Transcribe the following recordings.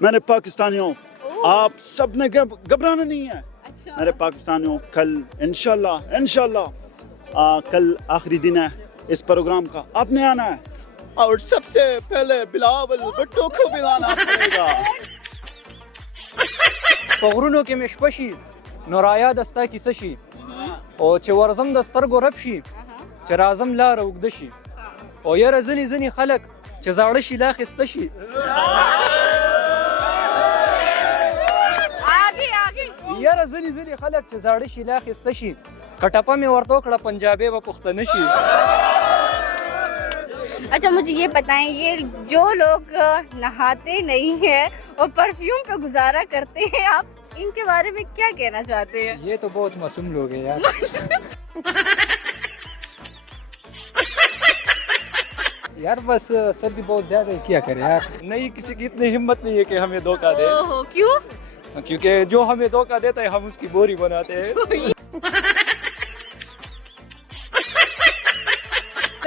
میرے پاکستانیوں آپ سب نے گھبرانا نہیں ہے. میرے پاکستانیوں کل انشاءاللہ کل آخری دن ہے اس پروگرام کا. آپ نے آنا ہے اور سب سے پہلے بلاول بھٹو کو بلانا پڑے گا. په غرونو کې مې شپه شي نو رایا د ستا کیسه شي او چې ورځم د سترګو رپ شي چې راځم لاره اوږده شي او یاره ځینې خلک چې زاړه شي لا خسته شي. یاره ځینې خلک چې زاړه شي لا خسته شي که ټپه مې ورته وکړه پنجابی به پښتنه شي. اچھا مجھے یہ بتائیں، یہ جو لوگ نہاتے نہیں ہیں اور پرفیوم پہ گزارا کرتے ہیں، آپ ان کے بارے میں کیا کہنا چاہتے ہیں؟ یہ تو بہت معصوم لوگ ہیں یار. یار بس سردی بہت زیادہ ہے، کیا کریں یار. نہیں کسی کی اتنی ہمت نہیں ہے کہ ہمیں دھوکہ دے. کیوں؟ کیونکہ جو ہمیں دھوکہ دیتا ہے ہم اس کی بوری بناتے ہیں.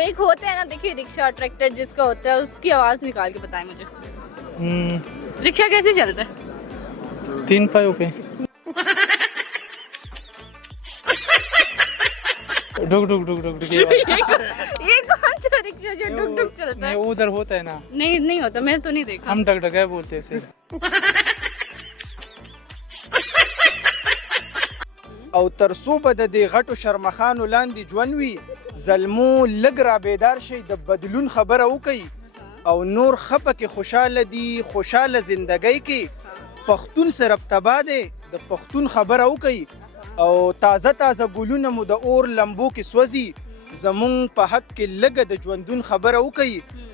ایک ہوتا ہے نا، دیکھیے رکشہ ٹریکٹر جس کا ہوتا ہے، اس کی آواز نکال کے بتائیں مجھے. رکشہ کیسے چلتا ہے؟ 3 پایوں پہ. ڈگ ڈگ ڈگ ڈگ ڈگ. یہ کون سا رکشہ جو ڈگ ڈگ چلتا ہے؟ ادھر ہوتا ہے نا. نہیں ہوتا، میں تو نہیں دیکھا. ہم ڈگ ڈگائے بولتے ہیں اسے. او تر څو به د دې غټو شرمخانو لاندې ژوند وي، زلمو لږ را بیدار شئ، د بدلون خبره وکئ او نور ښه پکې خوشحاله دي. خوشحاله زندګۍ کې پښتون صرف تبا دی، د پښتون خبره وکئ او تازه ګلونه مو د اور لمبو کې سوځي. زمونږ په حق کې لږه د ژوندون خبره وکئ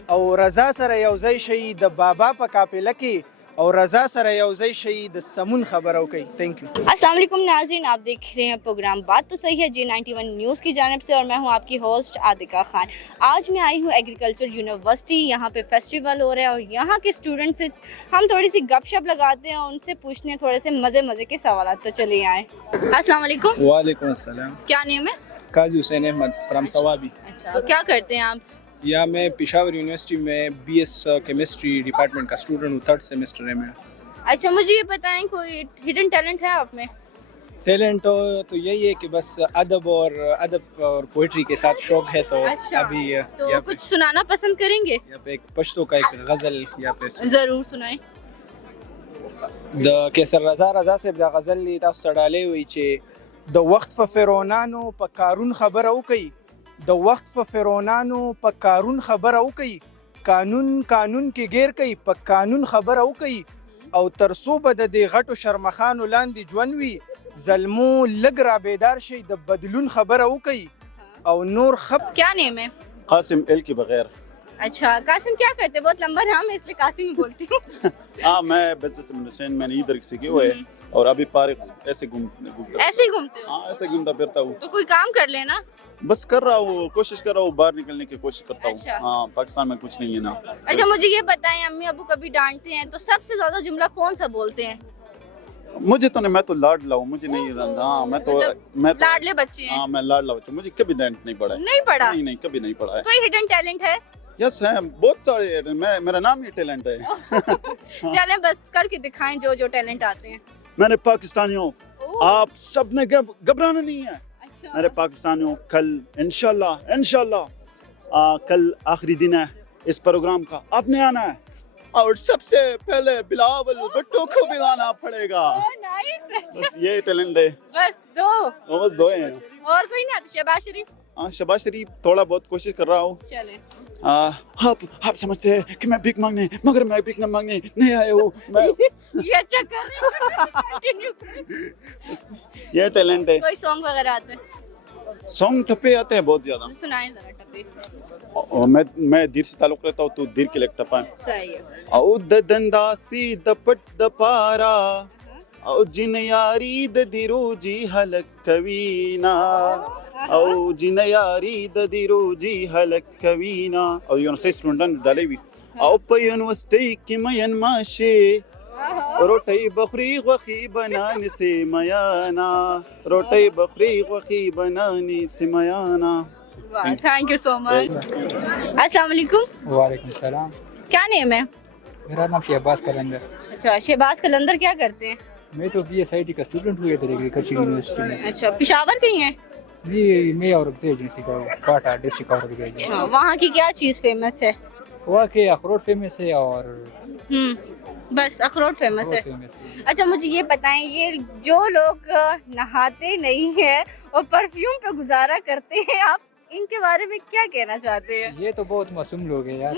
او رضا سره یوځای شئ د بابا په قافله کې اور رضا سره یوځای شئ د سمون خبره وکئ. Thank you. السلام علیکم ناظرین، آپ دیکھ رہے ہیں پروگرام بات تو صحیح ہے G91 نیوز کی جانب سے، اور میں ہوں آپ کی ہوسٹ عاطقہ خان. آج میں آئی ہوں ایگریکلچر یونیورسٹی. یہاں پہ فیسٹیول ہو رہا ہے اور یہاں کے اسٹوڈنٹ سے ہم تھوڑی سی گپ شپ لگاتے ہیں اور ان سے پوچھتے ہیں تھوڑے سے مزے کے سوالات. تو چلیے آئیں. السلام علیکم. وعلیکم السلام. کیا نیم ہے؟ قاضی حسین احمد فرام ثوابی. اچھا، کیا کرتے ہیں آپ؟ یا میں پشاور یونیورسٹی میں BS کیمسٹری ڈپارٹمنٹ کا اسٹوڈنٹ ہوں، 3rd سیمسٹر ہے میرا. اچھا مجھے یہ بتائیں، کوئی ہڈن ٹیلنٹ ہے آپ میں؟ ٹیلنٹ تو یہی ہے کہ بس ادب اور پوئٹری کے ساتھ شوق ہے. تو ابھی تو کچھ سنانا پسند کریں گے؟ یہاں پہ ایک پشتو کا ایک غزل یا پہ ضرور سنائیں. د کیسر رضا صاحب دا غزل لی تاسو ته ډالۍ وی چې د وخت په فرعونانو په کارون خبره وکړي، د وخت په فرعونانو په کارون خبره وکړي، قانون کې گیر کوي، په قانون خبره وکړي او تر څو به د دې غټو شرمخانو لاندې ژوند وي، زلمو لږ را بیدار شي، د بدلون خبره وکړي او نور کیا نیم ہے؟ قاسم ایل کے بغیر. اچھا قاسم کیا کرتے؟ بہت لمبا نام ہے اس لیے قاسم ہی بولتی ہوں. ہاں میں بزنس ایڈمنسٹریشن میں نے ادھر سیکھی ہوئے اور ابھی فارغ ہوں. ایسے ہی گھومتے ہو؟ ہاں ایسے گھومتا پھرتا ہوں. تو کوئی کام کر لینا. بس کر رہا ہوں، کوشش کر رہا ہوں، باہر نکلنے کی کوشش کرتا ہوں. ہاں پاکستان میں کچھ نہیں ہے نا. اچھا مجھے یہ بتائیں، امی ابو کبھی ڈانٹتے ہیں تو سب سے زیادہ جملہ کون سا بولتے ہیں؟ مجھے تو نہیں، میں تو لاڈلا ہوں، مجھے نہیں. ہاں میں تو لاڈلے بچے ہیں. ہاں میں لاڈلا بچہ، مجھے کبھی ڈانٹ نہیں پڑا ہے. نہیں پڑا؟ نہیں کبھی نہیں پڑا ہے. کوئی ہڈن ٹیلنٹ ہے؟ یس ہے، بہت سارے. میرا نام ہی ٹیلنٹ ہے. چلیں بس کر کے دکھائیں جو ٹیلنٹ آتے ہیں. میرے پاکستانیوں آپ سب نے گھبرانا نہیں ہے. میرے پاکستانیوں کل انشاءاللہ کل آخری دن ہے اس پروگرام کا. آپ نے آنا ہے اور سب سے پہلے بلاول بھٹو کو بلانا پڑے گا. بس یہ ٹیلنٹ ہے. بس دو ہیں. اور کوئی نہیں آتا؟ شہباز شریف؟ ہاں شہباز شریف تھوڑا بہت کوشش کر رہا ہوں. چلیں. آپ سمجھتے ہیں کہ میں بھیک مانگنے، مگر میں بھیک نہ مانگنے نہیں آیا ہوں. میں یہ اچھا کر یہ ٹیلنٹ ہے. کوئی سانگ وغیرہ آتے ہیں؟ سانگ ٹپے آتے ہیں بہت زیادہ. سنائیں ذرا ٹپے. میں دیر سے تعلق رہتا ہوں تو دیر کے لیے ٹپائیں. صحیح ہے. او دنداسی دپٹ دپارا او جن یاری د دیرو جی حلق کوینا او جن یاری د دیرو جی حلق کوینا. او یونیورسٹی اسٹوڈنٹ ڈالے وی او په یونیورسٹی کې مین ماشه روٹی بخری غوخی بنانی سے میانا، روٹی بخری غوخی بنانی سے میانا. تھینک یو سو مچ. السلام علیکم. وعلیکم السلام. کیا نیم ہے؟ میرا نام شہباز قلندر. اچھا شہباز قلندر کیا کرتے ہیں؟ میں تو بی ایس آئی ٹی کا اسٹوڈنٹ ہوں ادھر ایگریکلچر یونیورسٹی میں. اچھا پشاور کے ہی ہیں؟ یہ میں اور ایجنسی کا کاٹا ڈسٹرکٹ اور ایجنسی. وہاں کی کیا چیز فیمس ہے؟ وہاں کے اخروٹ فیمس ہے اور بس اخروٹ فیمس ہے. فیمس ہے. اچھا مجھے یہ بتائیں یہ جو لوگ نہاتے نہیں ہیں اور پرفیوم پہ گزارا کرتے ہیں آپ ان کے بارے میں کیا کہنا چاہتے ہیں؟ یہ تو بہت معصوم لوگ ہیں یار.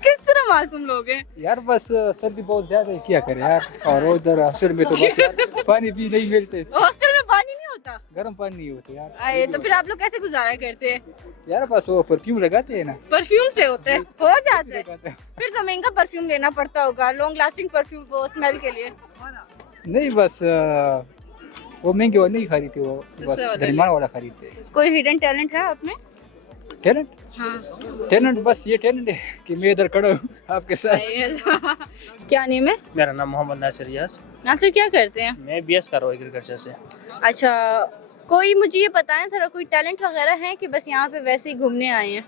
کس طرح معصوم لوگ ہیں؟ یار بس سردی بہت زیادہ ہے کیا کرے یار. اور ادھر ہاسٹل میں تو بس یار پانی بھی نہیں ملتے. ہاسٹل میں پانی نہیں ہوتا؟ گرم پانی نہیں ہوتا یار. آئے تو پھر آپ لوگ کیسے گزارا کرتے ہیں؟ یار بس وہ پرفیوم لگاتے ہیں نا. پرفیوم سے ہوتے ہیں ہو جاتا ہے. پھر تو مہنگا پرفیوم لینا پڑتا ہوگا لانگ لاسٹنگ پرفیوم وہ اسمیل کے لیے. نہیں بس وہ مہنگے والا نہیں خریدتے وہ بس درمیان والا خریدتے. کوئی ہڈن ٹیلنٹ ہے آپ میں؟ ٹیلنٹ ہاں ٹیلنٹ بس یہ ٹیلنٹ ہے کہ میں ادھر کھڑا ہوں آپ کے ساتھ. کیا نیم ہے؟ میرا نام محمد ناصر ریاض. ناصر کیا کرتے ہیں؟ میں بی ایس کر رہا ہوں ایگریکلچر سے. اچھا کوئی مجھے یہ بتائیں ذرا کوئی ٹیلنٹ وغیرہ ہے کہ بس یہاں پہ ویسے ہی گھومنے آئے ہیں؟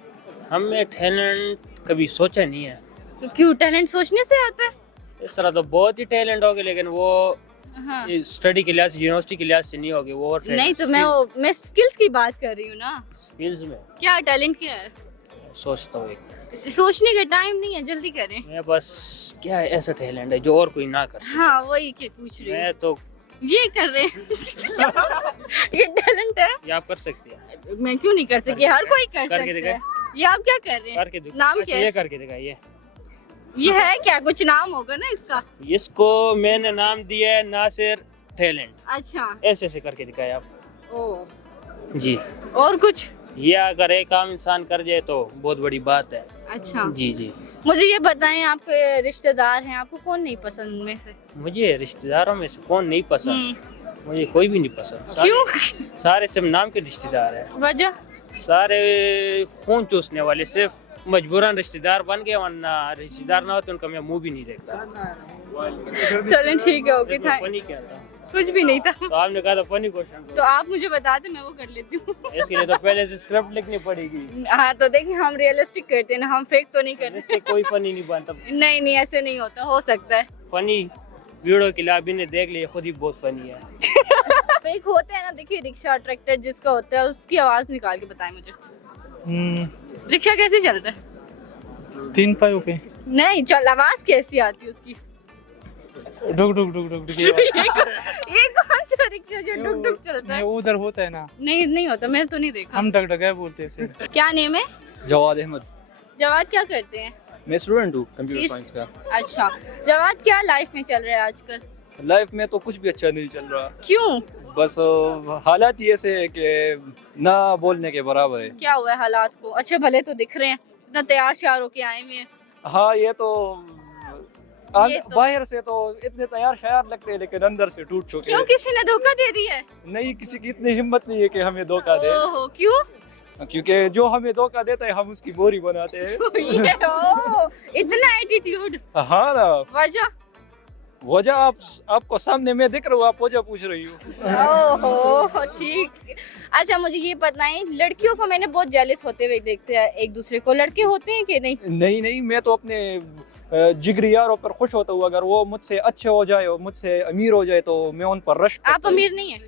ہم نے ٹیلنٹ کبھی سوچا نہیں ہے. تو کیوں ٹیلنٹ سوچنے سے آتا ہے؟ اس طرح تو بہت ہی ٹیلنٹ ہوگے لیکن وہ ہاں اسٹڈی کے لحاظ سے یونیورسٹی کے لحاظ سے نہیں ہوگی. وہ نہیں تو میں اسکلس کی بات کر رہی ہوں نا. اسکلز میں کیا ٹیلنٹ کیا ہے؟ سوچتا ہوں ایک سوچنے کا ٹائم نہیں ہے جلدی کریں. میں بس کیا ایسا ٹیلنٹ ہے جو اور کوئی نہ کر. ہاں وہی کہ پوچھ رہی میں ہوں. تو یہ کر رہے ہیں یہ ٹیلنٹ ہے. یہ آپ کر سکتی ہیں. میں کیوں نہیں کر سکتی؟ ہر کوئی کر کر کے سکتا دکھائیں. ہے. یہ آپ کیا کر رہے کر ہیں؟ کے دکھا. نام اچھا، کیا ہے؟ یہ کر کے دکھائیے. یہ ہے کیا کچھ نام ہوگا نا اس کا؟ اس کو میں نے نام دیا ہے ناصر ٹیلنٹ. اچھا ایسے ایسے کر کے دکھائے آپ. او جی اور کچھ؟ یہ اگر ایک عام انسان کر جائے تو بہت بڑی بات ہے. اچھا جی جی. مجھے یہ بتائیں آپ کے رشتہ دار ہیں آپ کو کون نہیں پسند ان میں سے؟ مجھے رشتہ داروں میں سے کون نہیں پسند؟ مجھے کوئی بھی نہیں پسند. کیوں؟ سارے سب نام کے رشتہ دار ہیں. وجہ؟ سارے خون چوسنے والے صرف مجبوراً رشتہ دار بن گئے ورنہ رشتہ دار نہ ہوتے ان کا میں منہ بھی نہیں دیکھتا. چلیں ٹھیک ہے اوکے تھینک. فنی کیا تھا؟ کچھ بھی نہیں تھا. تو آپ نے کہا تھا فنی کوشچن. تو آپ مجھے بتا دیں میں وہ کر لیتی ہوں. اس کے لیے تو پہلے سے اسکرپٹ لکھنی پڑے گی. ہاں تو دیکھیں ہم ریئلسٹک کرتے ہیں نا ہم فیک تو نہیں اس کرتے. سے کوئی فنی نہیں بنتا. نہیں نہیں ایسے نہیں ہوتا. ہو سکتا ہے فنی ویڈیو کے لیے آپ نے دیکھ لیا خود ہی بہت فنی ہے. ایک ہوتا ہے نا دیکھیے رکشا ٹریکٹر جس کا ہوتا ہے اس کی آواز نکال کے بتائیں مجھے. رکشا کیسے چلتا ہے؟ 3 پایوں پہ نہیں چل آواز کیسی آتی ہے اس کی؟ ڈگ ڈگ ڈگ ڈگ ڈگ. یہ کون سا رکشا جو ڈک ڈک چلتا ہے؟ ادھر ہوتا ہے نا. نہیں ہوتا میں تو نہیں دیکھا. ہم ڈگ ڈگا بولتے ہیں. کیا نیم ہے؟ جواد احمد. جواد کیا کرتے ہیں؟ میں اسٹوڈنٹ ہوں کمپیوٹر سائنس کا. اچھا جواد کیا لائف میں چل رہا ہے آج کل؟ لائف میں تو کچھ بھی اچھا نہیں چل رہا. کیوں؟ بس حالات ہی ایسے ہے کہ نہ بولنے کے برابر ہے. کیا ہوا ہے حالات کو؟ اچھے بھلے تو دکھ رہے ہیں اتنا تیار شیار ہو کے آئے ہوئے ہیں. ہاں یہ تو باہر سے تو اتنے تیار شیار لگتے ہیں لیکن اندر سے ٹوٹ چکے کیوں ہیں. کسی نے دھوکہ دے دیا ہے؟ نہیں کسی کی اتنی ہمت نہیں ہے کہ ہمیں دھوکہ دے. اوہو کیوں؟ کیونکہ جو ہمیں دھوکہ دیتا ہے ہم اس کی بوری بناتے ہیں. یہ اتنا ایٹیٹیوڈ. ہاں نا وجہ؟ وجہ آپ کو سامنے میں دکھ رہا ہوں آپ وجہ پوچھ رہی ہوں. اوہو ٹھیک. اچھا مجھے یہ بتائیں لڑکیوں کو میں نے بہت جیلس ہوتے ہوئے دیکھتے ہیں ایک دوسرے کو. لڑکے ہوتے ہیں کہ نہیں؟ نہیں میں تو اپنے جگری یاروں پر خوش ہوتا ہوں. اگر وہ مجھ سے اچھے ہو جائے اور مجھ سے امیر ہو جائے تو میں ان پر رشک کرتا ہوں. آپ امیر نہیں ہیں؟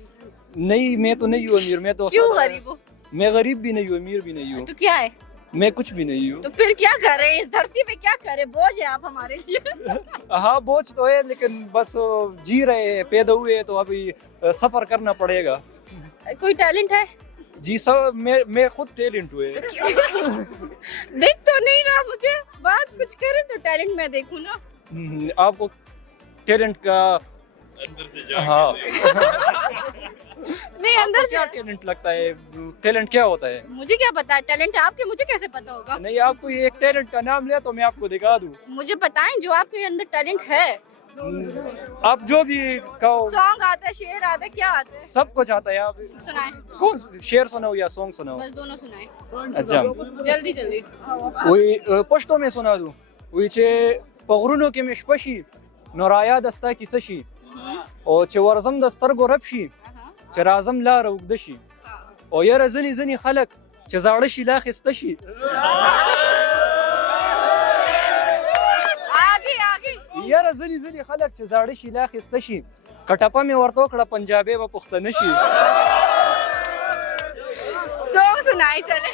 نہیں میں تو نہیں ہوں امیر. میں تو کیوں غریب ہو؟ میں غریب بھی نہیں ہوں امیر بھی نہیں ہوں. تو کیا ہے؟ میں کچھ بھی نہیں ہوں. تو پھر کیا کر رہے ہیں اس دھرتی پہ؟ کیا کر رہے؟ بوجھ ہے آپ ہمارے لیے. ہاں بوجھ تو ہے لیکن بس جی رہے ہیں پیدا ہوئے تو ابھی سفر کرنا پڑے گا. کوئی ٹیلنٹ ہے؟ جی سب میں خود ٹیلنٹ ہوئے. دیکھ تو نہیں رہا مجھے. بات کچھ کرے تو ٹیلنٹ میں دیکھوں نا. آپ کو ٹیلنٹ کا ہاں نہیں اندر سے کیا ٹیلنٹ لگتا ہے؟ ٹیلنٹ کیا ہوتا ہے؟ مجھے کیا پتا ہے ٹیلنٹ آپ کے مجھے کیسے پتا ہوگا؟ نہیں آپ کو ایک ٹیلنٹ کا نام لیا تو میں آپ کو دکھا دوں. مجھے بتائیں جو آپ کے اندر ٹیلنٹ ہے. آپ جو بھی کہو. سانگ آتا ہے شعر آتا ہے کیا آتا ہے؟ سب کچھ آتا ہے. آپ سنائیں. کون شعر سناؤ یا سانگ سناؤ؟ بس دونوں سنائیں. اچھا جلدی جلدی. وہی پشتو میں سنا دوں. وہی چې په غرونو کې مې شپه شي نو رایاد ستا کیسه شي او چې ورځم د سترګو رپ شي چې راځم لاره اوږده شي او یاره ځینې ځینې خلک چې زاړه شي لا خسته شي. آگے یاره ځینې خلک چې زاړه شي لا اخیسته شي کټپه مې ورته وکړه پنجابی به پښتانه شي. سونگ سنائے چلے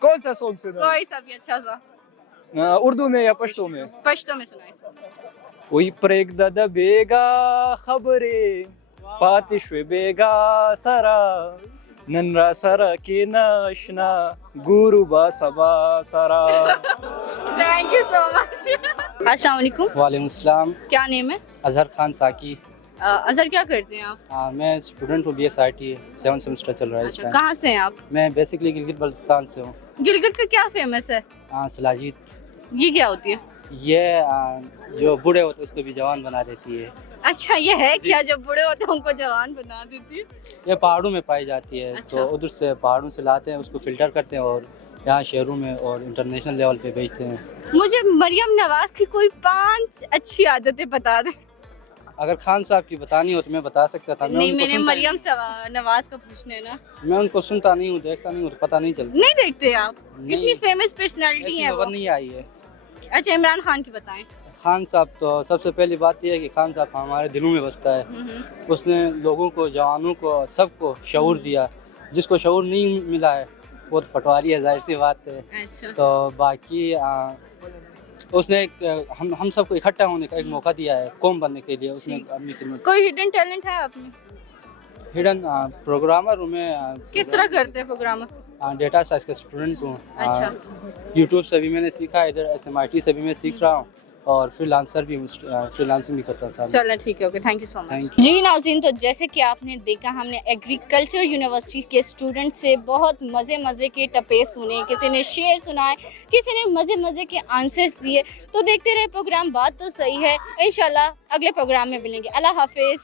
کون سا سونگ سنا؟ کوئی سا بھی اچھا سا اردو میں یا پشتو میں؟ پشتو میں سنائے. وی پرېږده د بیګا خبرې پاتې شوې بیګا سره نن را سره کېنه اشنا ګورو به سبا سره. تھینک یو سو مچ. السلام علیکم. وعلیکم السلام. کیا نیم ہے؟ اظہر خان ساکی. اظہر کیا کرتے ہیں آپ؟ میں اسٹوڈنٹ ہوں BSIT 7 سیمسٹر چل رہا ہے اس اچھا ٹائم. کہاں سے ہیں آپ؟ میں بیسکلی گلگت بلتستان سے ہوں. گلگت کا کیا فیمس ہے؟ سلاجید. یہ کیا ہوتی ہے؟ یہ جو بوڑھے ہوتے ہیں اس کو بھی جوان بنا دیتی ہے. اچھا یہ ہے کیا جب بوڑھے ہوتے ہیں ان کو جوان بنا دیتی ہے؟ یہ پہاڑوں میں پائی جاتی ہے. اچھا. تو ادھر سے پہاڑوں سے لاتے ہیں اس کو فلٹر کرتے ہیں اور یہاں شہروں میں اور انٹرنیشنل لیول پہ بیچتے ہیں. مجھے مریم نواز کی کوئی 5 اچھی عادتیں بتا دیں. اگر خان صاحب کی بتانی ہو تو میں بتا سکتا تھا. نہیں میں نے مریم نواز کا پوچھنا ہے نا. میں ان کو سنتا نہیں ہوں, دیکھتا نہیں ہوں, تو پتہ نہیں چلتا. نہیں دیکھتے آپ؟ اتنی فیمس پرسنالٹی ایسی ہے وہ. خبر نہیں آئی ہے. اچھا عمران خان کی بتائیں. خان صاحب تو سب سے پہلی بات یہ ہے کہ خان صاحب ہمارے دلوں میں بستا ہے. اس نے لوگوں کو, جوانوں کو, سب کو شعور دیا. جس کو شعور نہیں ملا ہے وہ تو پٹواری ہے, ظاہر سی بات ہے. اچھا تو باقی اس نے ہم سب کو اکٹھا ہونے کا ایک موقع دیا ہے قوم بننے کے لیے. اس نے اپنی خدمت. کوئی ہڈن ٹیلنٹ ہے آپ میں؟ ہڈن پروگرامر ہوں میں. کس طرح کرتے ہیں پروگرام؟ ڈیٹا سائنس کا اسٹوڈنٹ ہوں. اچھا. یوٹیوب سے بھی میں نے سیکھا, ادھر SMIT سے بھی میں سیکھ رہا ہوں, اور فری لانسنگ بھی کرتا ہوں. چلو ٹھیک ہے, okay, thank you so much. Thank جی ناظرین, تو جیسے کہ آپ نے دیکھا ہم نے ایگریکلچر یونیورسٹی کے اسٹوڈنٹ سے بہت مزے کے ٹپے سنے, کسی نے شعر سنائے, کسی نے مزے کے آنسرس دیے. تو دیکھتے رہے پروگرام بات تو صحیح ہے. انشاءاللہ اگلے پروگرام میں ملیں گے. اللہ حافظ.